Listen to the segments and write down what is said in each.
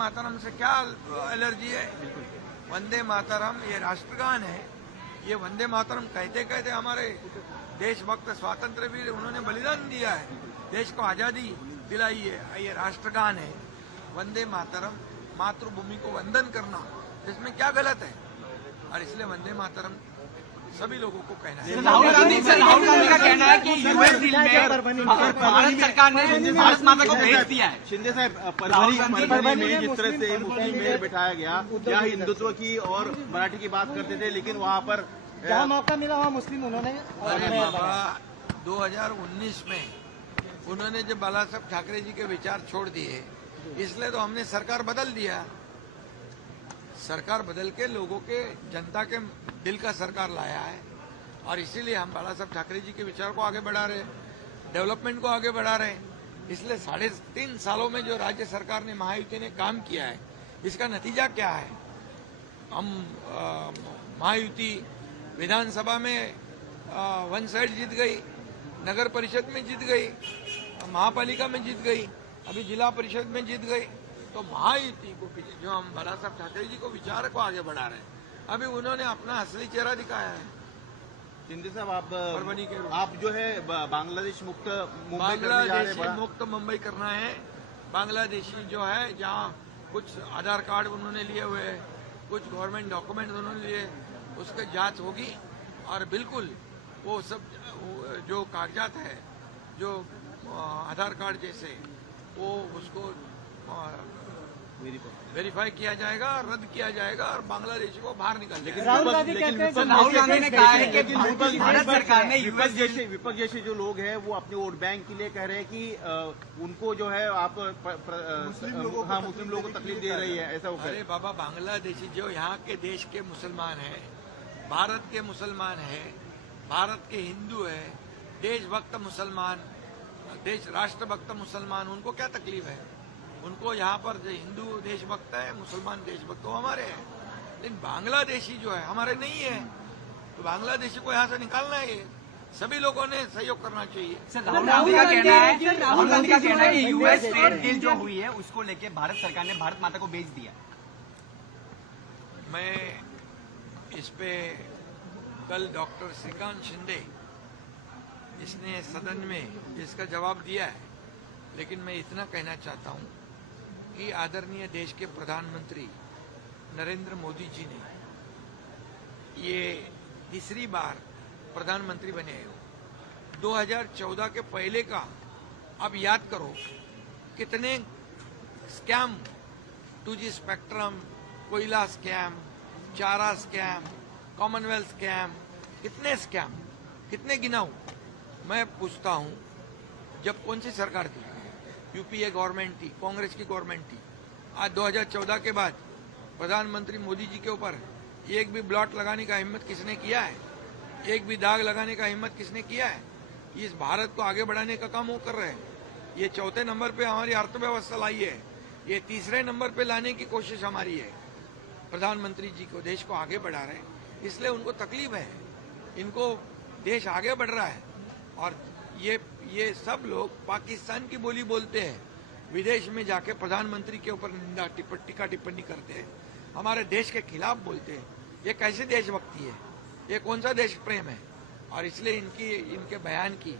मातरम से क्या एलर्जी है? वंदे मातरम ये राष्ट्रगान है। ये वंदे मातरम कहते कहते हमारे देशभक्त स्वातंत्र वीर उन्होंने बलिदान दिया है, देश को आजादी दिलाई है। ये राष्ट्रगान है वंदे मातरम, मातृभूमि को वंदन करना, इसमें क्या गलत है? और इसलिए वंदे मातरम सभी लोगों को कहना है। राहुल गांधी का कहना है कि यूएस डील में भारत सरकार ने भारत माता को भेज दिया है। शिंदे साहब, परभनी में जिस तरह से मुस्लिम मेयर बिठाया गया, क्या हिंदुत्व की और मराठी की बात करते थे, लेकिन वहाँ पर जहाँ मौका मिला वहाँ मुस्लिम उन्होंने। अरे बाबा, 2019 में उन्होंने जब बाला साहब ठाकरे जी के विचार छोड़ दिए, इसलिए तो हमने सरकार बदल दिया। सरकार बदल के लोगों के, जनता के दिल का सरकार लाया है, और इसीलिए हम बाला साहब ठाकरे जी के विचार को आगे बढ़ा रहे हैं, डेवलपमेंट को आगे बढ़ा रहे हैं। इसलिए 3.5 सालों में जो राज्य सरकार ने, महायुति ने काम किया है, इसका नतीजा क्या है? हम महायुति विधानसभा में 1 साइड जीत गई, नगर परिषद में जीत गई, महापालिका में जीत गई, अभी जिला परिषद में जीत गई। तो महायुति को, जो हम बाला साहब ठाकरे जी को विचार को आगे बढ़ा रहे हैं, अभी उन्होंने अपना असली चेहरा दिखाया है। शिंदे साहब, आप जो है बांग्लादेश मुक्त मुंबई, बांग्लादेशी मुक्त मुंबई करना है। बांग्लादेशी जो है, जहाँ कुछ आधार कार्ड उन्होंने लिए हुए हैं, कुछ गवर्नमेंट डॉक्यूमेंट उन्होंने लिए, उसकी जांच होगी और बिल्कुल वो सब जो कागजात है, जो आधार कार्ड जैसे, वो उसको वेरीफाई किया जाएगा, रद्द किया जाएगा और बांग्लादेशी को बाहर निकाल जाएगा। राहुल गांधी कहते हैं, राहुल गांधी ने कहा है कि भारत सरकार ने विपक्ष जैसे जो लोग हैं वो अपने वोट बैंक के लिए कह रहे हैं कि उनको जो है आप मुस्लिम लोगों को तकलीफ दे रही है, ऐसा। अरे बाबा, बांग्लादेशी जो यहाँ के देश के मुसलमान हैं, भारत के मुसलमान हैं, भारत के हिंदू है, देशभक्त मुसलमान, राष्ट्रभक्त मुसलमान, उनको क्या तकलीफ है? उनको यहाँ पर जो हिंदू देशभक्त है, मुसलमान देशभक्त वो हमारे हैं, लेकिन बांग्लादेशी जो है हमारे नहीं है। तो बांग्लादेशी को यहाँ से निकालना है, सभी लोगों ने सहयोग करना चाहिए। राहुल गांधी का कहना है कि यूएस ट्रेड डील जो हुई है उसको लेके भारत सरकार ने भारत माता को भेज दिया। मैं इस पे कल डॉक्टर श्रीकांत शिंदे, इसने सदन में इसका जवाब दिया है, लेकिन मैं इतना कहना चाहता हूं कि आदरणीय देश के प्रधानमंत्री नरेंद्र मोदी जी ने ये तीसरी बार प्रधानमंत्री बने हो। 2014 के पहले का अब याद करो, कितने स्कैम, 2G स्पेक्ट्रम, कोयला स्कैम, चारा स्कैम, कॉमनवेल्थ स्कैम, कितने स्कैम, कितने गिनाऊं? मैं पूछता हूं, जब कौन सी सरकार थी? यूपीए गवर्नमेंट थी, कांग्रेस की गवर्नमेंट थी। आज 2014 के बाद प्रधानमंत्री मोदी जी के ऊपर एक भी ब्लॉट लगाने का हिम्मत किसने किया है? एक भी दाग लगाने का हिम्मत किसने किया है? इस भारत को आगे बढ़ाने का काम वो कर रहे हैं। ये 4थे नंबर पे हमारी अर्थव्यवस्था लाई है, ये 3रे नंबर पे लाने की कोशिश हमारी है। प्रधानमंत्री जी को, देश को आगे बढ़ा रहे हैं, इसलिए उनको तकलीफ है, इनको देश आगे बढ़ रहा है। और ये सब लोग पाकिस्तान की बोली बोलते हैं, विदेश में जाके प्रधानमंत्री के ऊपर निंदा, टीका टिप्पणी करते हैं, हमारे देश के खिलाफ बोलते हैं। ये कैसे देशभक्ति है? ये कौन सा देश प्रेम है? और इसलिए इनके बयान की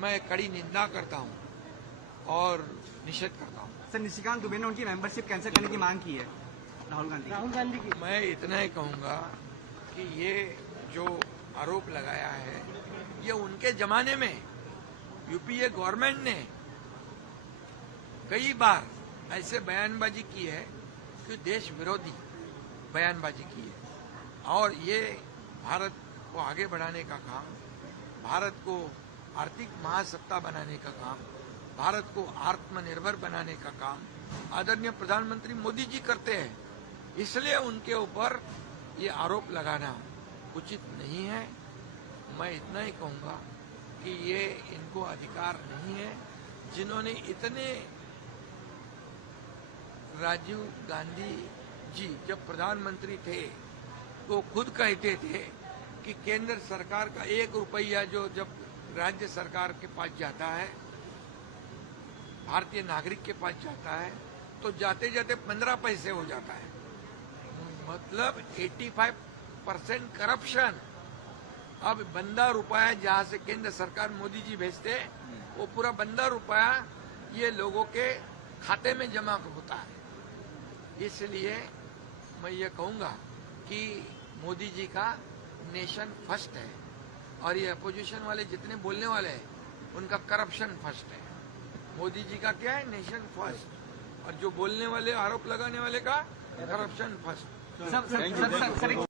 मैं कड़ी निंदा करता हूं और निषेध करता हूं। सर, निशिकांत दुबे ने उनकी मेंबरशिप कैंसिल करने की मांग की है राहुल गांधी की। मैं इतना ही कहूंगा कि ये जो आरोप लगाया है, ये उनके जमाने में यूपीए गवर्नमेंट ने कई बार ऐसे बयानबाजी की है कि देश विरोधी बयानबाजी की है, और ये भारत को आगे बढ़ाने का काम, भारत को आर्थिक महासत्ता बनाने का काम, भारत को आत्मनिर्भर बनाने का काम आदरणीय प्रधानमंत्री मोदी जी करते हैं। इसलिए उनके ऊपर ये आरोप लगाना उचित नहीं है। मैं इतना ही कहूंगा कि ये इनको अधिकार नहीं है। जिन्होंने इतने, राजीव गांधी जी जब प्रधानमंत्री थे तो खुद कहते थे कि केंद्र सरकार का 1 रुपया जो जब राज्य सरकार के पास जाता है, भारतीय नागरिक के पास जाता है, तो जाते जाते 15 पैसे हो जाता है। मतलब 85% करप्शन। अब बंदा रुपया जहां से केंद्र सरकार मोदी जी भेजते वो पूरा बंदा रुपया ये लोगों के खाते में जमा होता है। इसलिए मैं ये कहूंगा कि मोदी जी का नेशन फर्स्ट है और ये अपोजिशन वाले जितने बोलने वाले हैं उनका करप्शन फर्स्ट है। मोदी जी का क्या है? Nation first. और जो बोलने वाले आरोप लगाने वाले का करप्शन फर्स्ट। सर